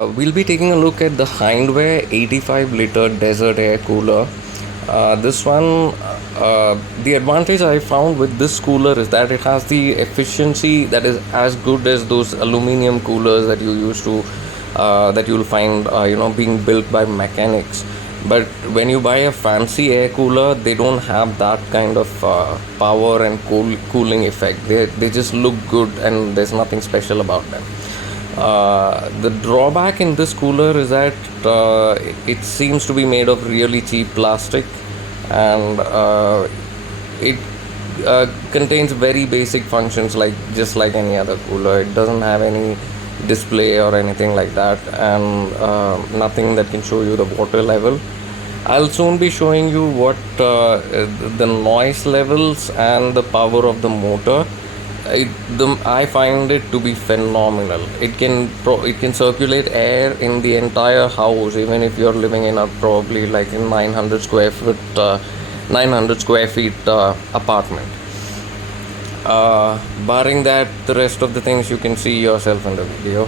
We'll be taking a look at the Hindware 85 liter desert air cooler. This one, the advantage I found with this cooler is that it has the efficiency that is as good as those aluminum coolers that you used to, that you'll find, being built by mechanics. But when you buy a fancy air cooler, they don't have that kind of power and cooling effect. They just look good and there's nothing special about them. The drawback in this cooler is that it seems to be made of really cheap plastic, and it contains very basic functions like just like any other cooler. It doesn't have any display or anything like that, and nothing that can show you the water level. I'll soon be showing you what the noise levels and the power of the motor. I find it to be phenomenal. It can circulate air in the entire house, even if you're living in a probably like a 900 square feet apartment. Barring that, the rest of the things you can see yourself in the video.